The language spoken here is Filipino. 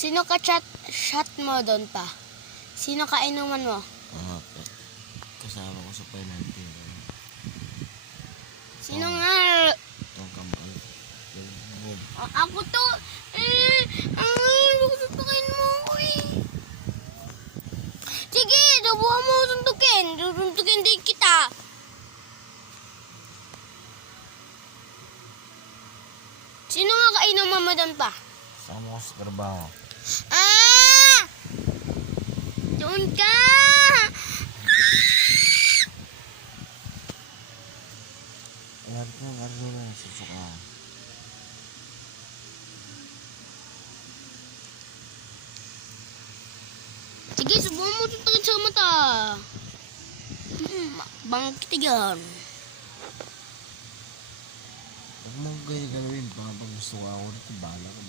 Sino ka shot mo doon pa? Sino ka inuman mo? Kasama ko sa penalty. Sino nga? Itong kamal. Ako to. Suntukin mo ako eh. Sige, subukan mo suntukin. Suntukin din kita. Sino nga kainuman mo doon pa? Sama ko sa trabaho. Doon ka! Laro lang, susuka. Sige, subukan mo suntukin sa mata. Bang kitigan. Huwag mong galawin, baka pag gusto ko ako dito, bahala ko.